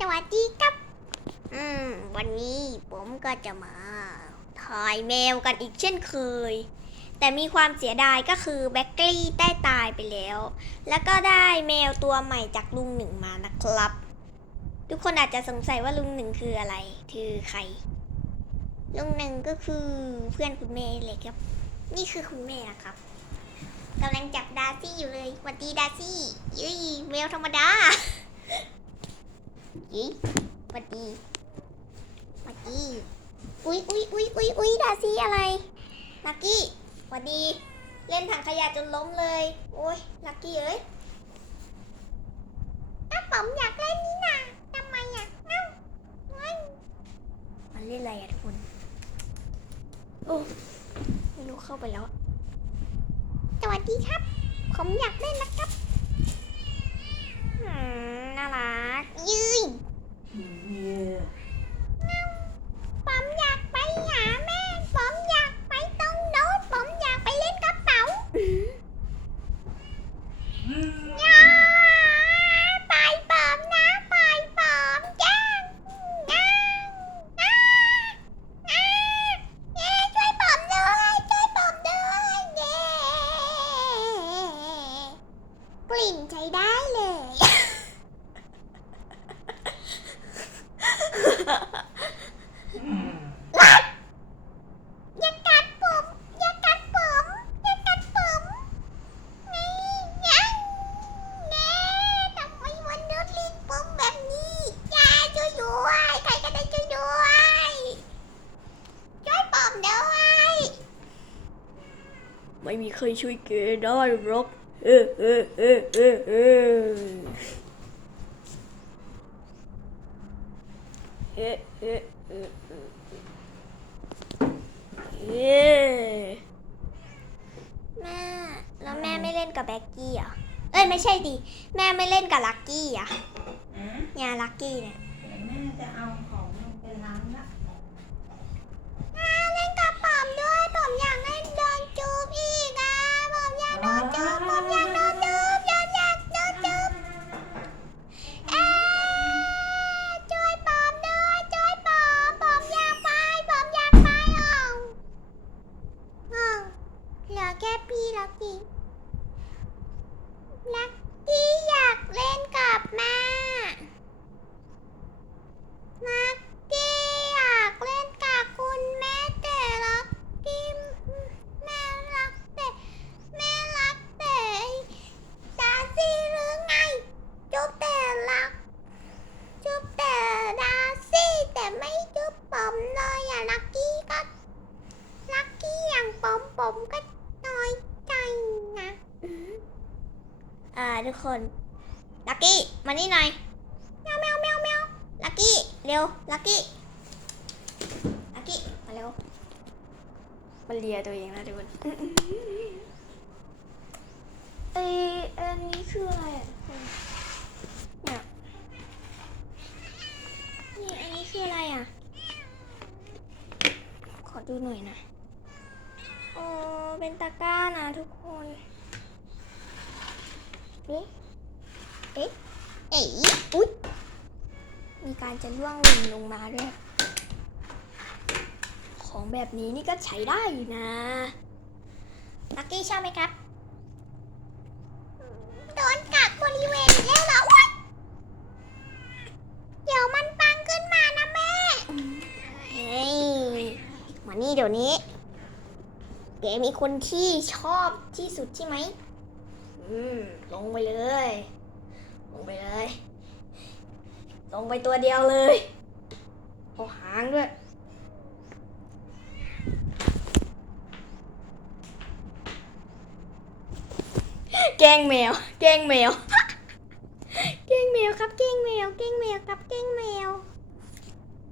สวัสดีครับ อืม วันนี้ผมก็จะมาถ่ายแมวกันอีกเช่นเคย แต่มีความเสียดายก็คือแบ็กกี้ได้ตายไปแล้ว แล้วก็ได้แมวตัวใหม่จากลุงหนึ่งมานะครับ ทุกคนอาจจะสงสัยว่าลุงหนึ่งคืออะไร คือใคร ลุงหนึ่งก็คือเพื่อนคุณแม่เลยครับ นี่คือคุณแม่นะครับกำลังจับดาซี่อยู่เลยสวัสดีดาซี่ยุยแมวธรรมดา ยี่สวัสดีสวัสดีอุ๊ยอุ๊ยอุ๊ยอุ๊ยอุ๊ยดาซี่อะไร ลักกี้สวัสดี เล่นถังขยะจนล้มเลย โอ้ย ลักกี้เอ้ยอ้าผมอยากเล่นนี่นะทำไมอะเอ้าเอ้ยมันเล่นอะไรอะทุกคน โอ้ไม่รู้เข้าไปแล้ว สวัสดีครับ ผมอยากเล่นนะครับอืมน่ารักยืย ผมอยากไปหาแม่ ผมอยากไปตรงโน้นผมอยากไปเล่นกระเป๋าอย่าปล่อยผมนะปล่อยผมจ้าจ้าอ่าอ่าเย้ช่วยผมด้วยช่วยผมด้วยเย้กลิ่นใช้ได้เลย อย่ากัดผม อย่ากัดผม อย่ากัดผมนี่ยังแน่ทำไมวันนี้ลิ้นผมแบบนี้อย่าช่วยด้วย ใครก็ได้ช่วยด้วย ช่วยผมด้วย ไม่มีใครช่วยแกได้หรอกเออเออเออเออเออเอะเอะเอะเอะเอแม่ แล้วแม่ไม่เล่นกับแบ็กกี้เหรอ เอ้ยไม่ใช่ดิ แม่ไม่เล่นกับลักกี้อะอะเนี่ยลักกี้เนี่ย เดี๋ยวแม่จะเอาของลงไปล้างละ เล่นกับผมด้วย ผมอยากเล่นโดนจูบอีกอะ ผมอยากโดนจูบ ผมอยากโดนจูบอยากอยากโดนจูบเอ๊ะช่วยผมด้วยช่วยผม ผมอยากไป ผมอยากไปอะอ้าวเหลือแค่พี่ลักกี้ลักกี้อยากเล่นกับแม่ ลักกี้อยากเล่นกับคุณแม่แต่ลักกี้แม่รักแต่แม่รักแต่ดาซี่หรือไงจุ๊บแต่รักจุ๊บแต่ดาซี่แต่ไม่ ผมเลยอะลักกี้ก็ลักกี้อย่างผมผมก็น้อยใจนะอ่าทุกคนลักกี้มานี่หน่อยแมวแมวแมวแมวลักกี้เร็วลักกี้ลักกี้มาเร็วมันเลียตัวเองนะทุกคนเอ้ยอันนี้คืออะไรอะเนี่ย นี่ อันนี้คืออะไรอะ ขอดูหน่อยนะ โอ้ เป็นตะกร้านะทุกคนเอ๊ะเอ๊ะเอ๊ะอุ๊ยมีการจะล่วงหล่นลงมาด้วย ของแบบนี้นี่ก็ใช้ได้อยู่นะลักกี้ชอบไหมครับ โดนกักบริเวณแล้วเหรอว้ยเดี๋ยวมันปังขึ้นมานะแม่ เฮ้ยมานี่เดี๋ยวนี้ แกมีคนที่ชอบที่สุดใช่ไหม อืม ลงไปเลย ลงไปเลย ลงไปตัวเดียวเลยเอาหางด้วย แกล้งแมว แกล้งแมวเก้งแมวครับเก้งแมวเก้งแมวครับเก้งแมว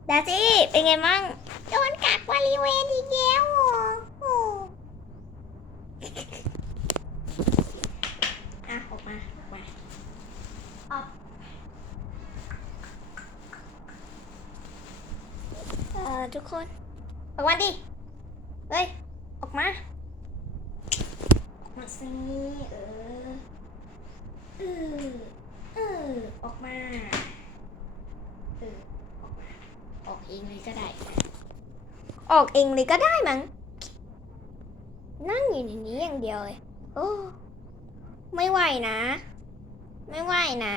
ดาซี่เป็นไงมั่งโดนกักบริเวณอีกแล้วเหรอโอ้อะออกมาออกมาออกเอ่อ ทุกคน ออกมาดิ เฮ้ย ออกมา ออกมาสิเออเออเออออกมาเออออกมา ออกเองเลยก็ได้ ออกเองเลยก็ได้มั้ง นั่งอยู่ในนี้อย่างเดียวเลย โอ้ ไม่ไหวนะ ไม่ไหวนะ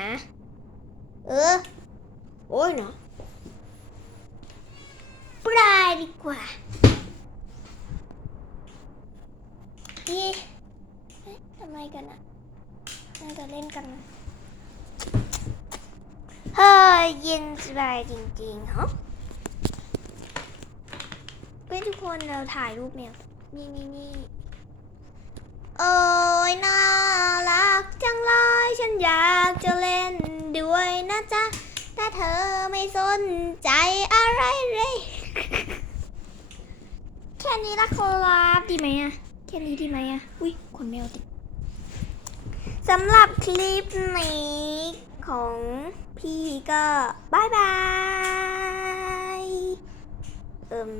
เออ โอ้ยเนาะ ปลายดีกว่าพี่เอ๊ะทำไมกันอะน่าจะเล่นกัน เฮ้ยเย็นสบายจริงๆฮะเพื่อนทุกคนเราถ่ายรูปแมวนี่นี่นี่โอ้ยน่ารักจังเลย ฉันอยากจะเล่นด้วยนะจ๊ะแต่เธอไม่สนใจอะไรเลย แค่นี้ละครับดีไหมอะแค่นี้ดีไหมอะอุ้ยขนแมวติดสำหรับคลิปนี้ของพี่ก็บายบายเอิม